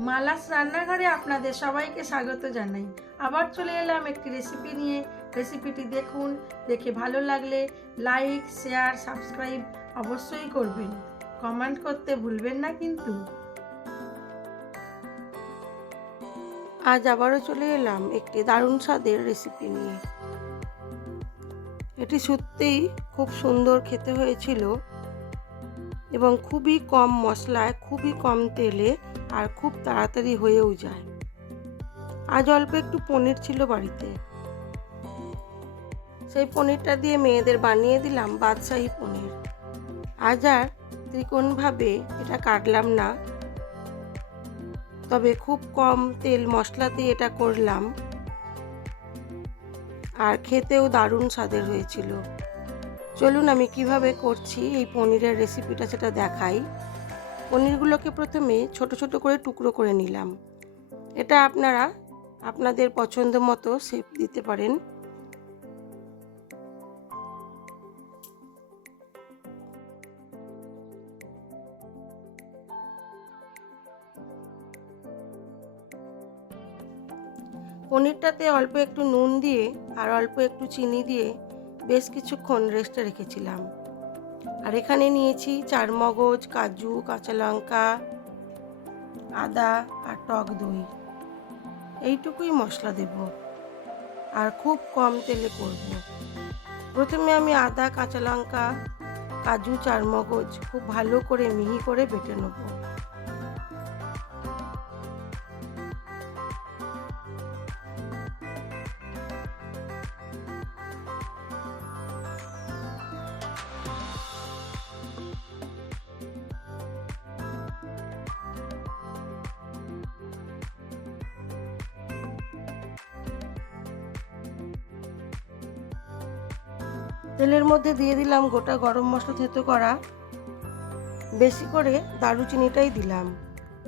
মালাস রান্নাঘরে আপনাদের সবাইকে স্বাগত জানাই। আবার চলে এলাম একটি রেসিপি নিয়ে। রেসিপিটি দেখুন, দেখে ভালো লাগলে লাইক, শেয়ার, সাবস্ক্রাইব অবশ্যই করবেন। কমেন্ট করতে ভুলবেন না কিন্তু। আজ আবারও চলে এলাম একটি দারুণ স্বাদের রেসিপি নিয়ে। এটি সত্যিই খুব সুন্দর খেতে হয়েছিল এবং খুবই কম মশলায়, খুবই কম তেলে আর খুব তাড়াতাড়ি হয়েও যায়। আজ অল্প একটু পনির ছিল বাড়িতে, সেই পনিরটা দিয়ে মেয়েদের বানিয়ে দিলাম বাদশাহী পনির। আজ আর ত্রিকোণভাবে এটা কাটলাম না, তবে খুব কম তেল মশলাতে এটা করলাম আর খেতেও দারুণ স্বাদের হয়েছিল। চলুন আমি কিভাবে করছি এই পনিরের রেসিপিটা সেটা দেখাই। পনিরগুলোকে প্রথমে ছোট ছোট করে টুকরো করে নিলাম। এটা আপনারা আপনাদের পছন্দ মতো শেপ দিতে পারেন। পনিরটাতে অল্প একটু নুন দিয়ে আর অল্প একটু চিনি দিয়ে বেশ কিছুক্ষণ রেস্টে রেখেছিলাম। আর এখানে নিয়েছি চারমগজ, কাজু, কাঁচা লঙ্কা, আদা আর টক দই। এইটুকুই মশলা দেব আর খুব কম তেলে করব। প্রথমে আমি আদা, কাঁচা লঙ্কা, কাজু, চারমগজ খুব ভালো করে মিহি করে বেটে নেব। তেলের মধ্যে দিয়ে দিলাম গোটা গরম মশলা থেতো করা, বেশি করে দারুচিনিটাই দিলাম,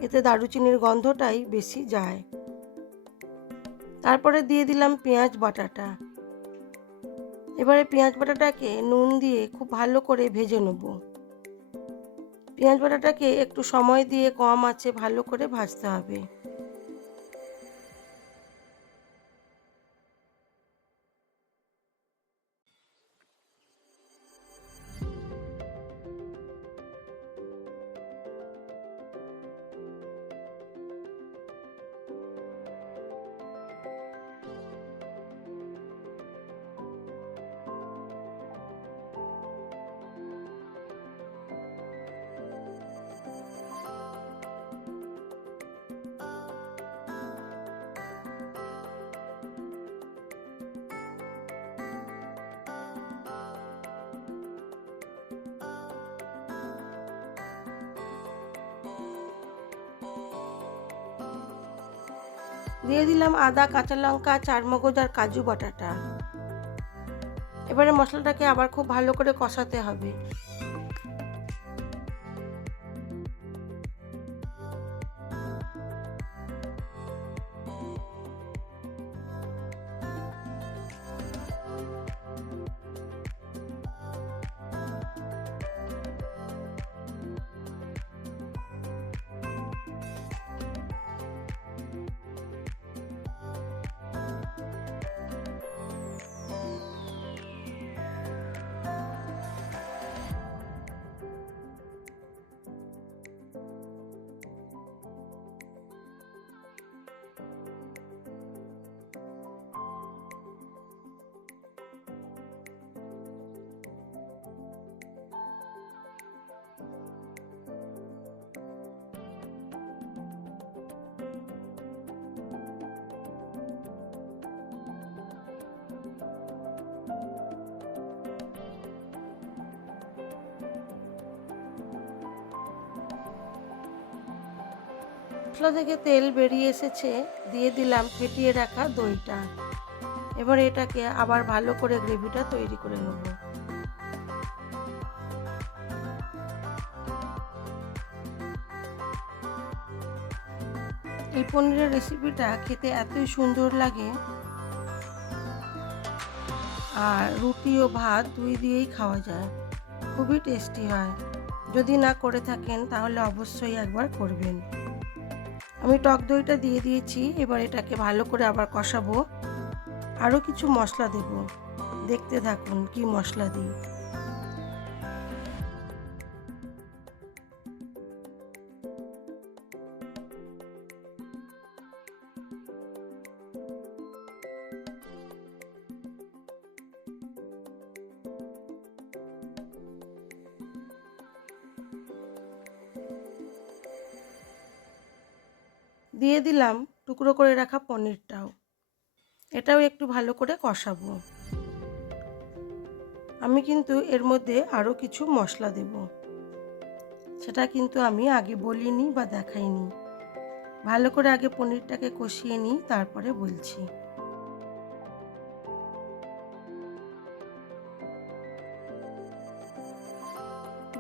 এতে দারুচিনির গন্ধটাই বেশি যায়। তারপরে দিয়ে দিলাম পেঁয়াজ বাটাটা। এবারে পেঁয়াজ বাটাটাকে নুন দিয়ে খুব ভালো করে ভেজে নেব। পেঁয়াজ বাটাটাকে একটু সময় দিয়ে কম আঁচে ভালো করে ভাজতে হবে। দিয়ে দিলাম আদা, কাঁচা লঙ্কা, চারমগজ আর কাজু বাটাটা। এবারে মশলাটাকে আবার খুব ভালো করে কষাতে হবে। মশলা থেকে তেল বেরিয়ে এসেছে, দিয়ে দিলাম ফেটিয়ে রাখা দইটা। এবার এটাকে আবার ভালো করে গ্রেভিটা তৈরি করে নেব। এই পনিরের রেসিপিটা খেতে এতই সুন্দর লাগে, আর রুটি ও ভাত দুই দিয়েই খাওয়া যায়, খুবই টেস্টি হয়। যদি না করে থাকেন তাহলে অবশ্যই একবার করবেন। আমি টক দইটা দিয়ে দিয়েছি। এবার এটাকে ভালো করে আবার কষাবো। আরও কিছু মশলা দেব, দেখতে থাকুন কি মশলা দিই। দিয়ে দিলাম টুকরো করে রাখা পনিরটাও, এটাও একটু ভালো করে কষাবো। আমি কিন্তু এর মধ্যে আরও কিছু মশলা দেব, সেটা কিন্তু আমি আগে বলিনি বা দেখাইনি। ভালো করে আগে পনিরটাকে কষিয়ে নিই, তারপরে বলছি।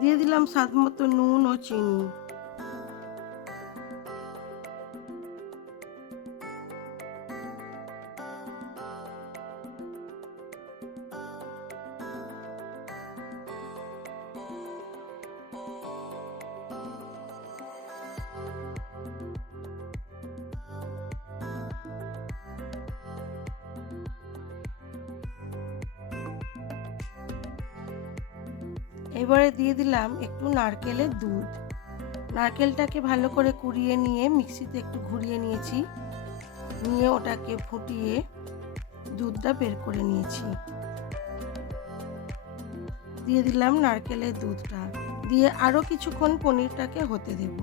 দিয়ে দিলাম স্বাদ মতো নুন ও চিনি। এবারে দিয়ে দিলাম একটু নারকেলের দুধ। নারকেলটাকে ভালো করে কুড়িয়ে নিয়ে মিক্সিতে একটু ঘুরিয়ে নিয়েছি, নিয়ে ওটাকে ফুটিয়ে দুধটা বের করে নিয়েছি। দিয়ে দিলাম নারকেলের দুধটা, দিয়ে আরও কিছুক্ষণ পনিরটাকে হতে দেব।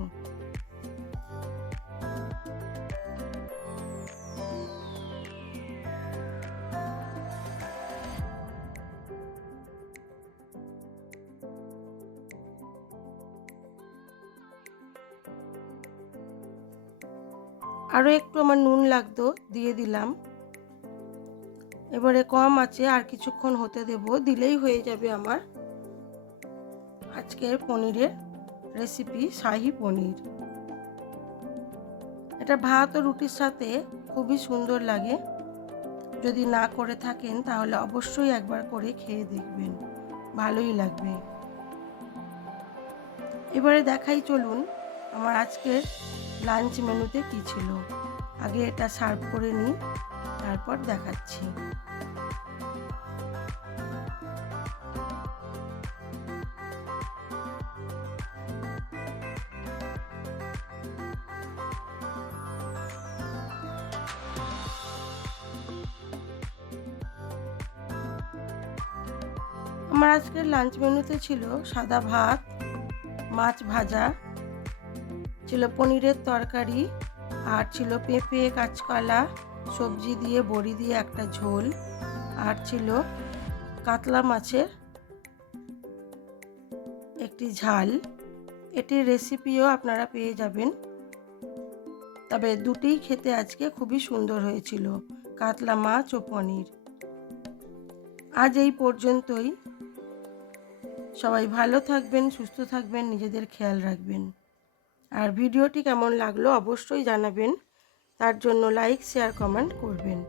আরও একটু আমার নুন লাগতো, দিয়ে দিলাম। এবারে কম আছে আর কিছুক্ষণ হতে দেব, দিলেই হয়ে যাবে আমার আজকের পনিরের রেসিপি শাহী পনির। এটা ভাত ও রুটির সাথে খুবই সুন্দর লাগে। যদি না করে থাকেন তাহলে অবশ্যই একবার করে খেয়ে দেখবেন, ভালোই লাগবে। এবারে দেখাই চলুন আমার আজকের লাঞ্চ মেনুতে কি ছিল। আগে এটা সার্ভ করে নিই, তারপর দেখাচ্ছি। আমার আজকের লাঞ্চ মেনুতে ছিল সাদা ভাত, মাছ ভাজা, ছিল পনিরের তরকারি, আর ছিল পেঁপে, কাঁচকলা, সবজি দিয়ে বড়ি দিয়ে একটা ঝোল, আর ছিল কাতলা মাছের একটি ঝাল। এটির রেসিপিও আপনারা পেয়ে যাবেন। তবে দুটিই খেতে আজকে খুবই সুন্দর হয়েছিল, কাতলা মাছ ও পনির। আজ এই পর্যন্তই। সবাই ভালো থাকবেন, সুস্থ থাকবেন, নিজেদের খেয়াল রাখবেন। আর ভিডিওটি কেমন লাগলো অবশ্যই জানাবেন, তার জন্য লাইক, শেয়ার, কমেন্ট করবেন।